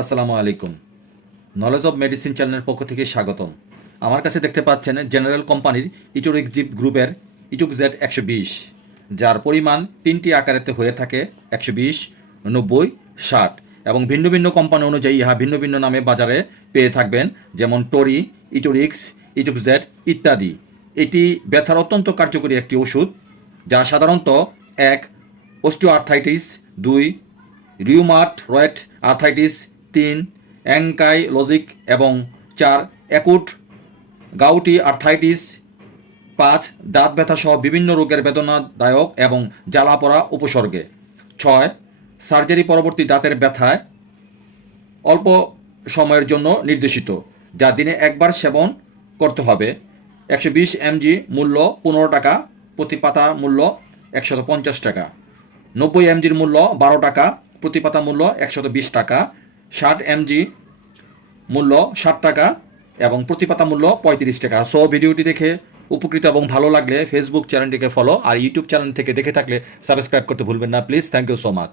আসসালামু আলাইকুম। Knowledge of medicine চ্যানেলের পক্ষ থেকে স্বাগতম। আমার কাছে দেখতে পাচ্ছেন জেনারেল কোম্পানির ইটোরিক্স জিপ গ্রুপের ইটুক জেড 120, যার পরিমাণ 3টি আকারেতে হয়ে থাকে: 120, 90, 60 এবং ভিন্ন ভিন্ন কোম্পানি অনুযায়ী ইহা ভিন্ন ভিন্ন নামে বাজারে পেয়ে থাকবেন, যেমন টরি, ইটোরিক্স, ইটুক জেড ইত্যাদি। এটি ব্যথার অত্যন্ত কার্যকরী একটি ওষুধ, যা সাধারণত 1. অস্টিওআর্থাইটিস, 2. Rheumatoid arthritis, 3. অ্যাঙ্কাইলোজিক এবং 4. Acute gouty arthritis, 5. দাঁত ব্যথা সহ বিভিন্ন রোগের বেদনাদায়ক এবং জ্বালা পড়া উপসর্গে, 6. সার্জারি পরবর্তী দাঁতের ব্যথায় অল্প সময়ের জন্য নির্দেশিত, যা দিনে একবার সেবন করতে হবে। 120 mg মূল্য 15 টাকা, প্রতি পাতা মূল্য 150 টাকা। 90 mgর মূল্য 12 টাকা, প্রতি পাতা মূল্য 120 টাকা। 60 mg মূল্য 60 টাকা এবং প্রতি পাতা মূল্য 35 টাকা। সো ভিডিওটি দেখে উপকৃত এবং ভালো লাগলে ফেসবুক চ্যানেলটিকে ফলো আর ইউটিউব চ্যানেল থেকে দেখে থাকলে সাবস্ক্রাইব করতে ভুলবেন না please. Thank you so much.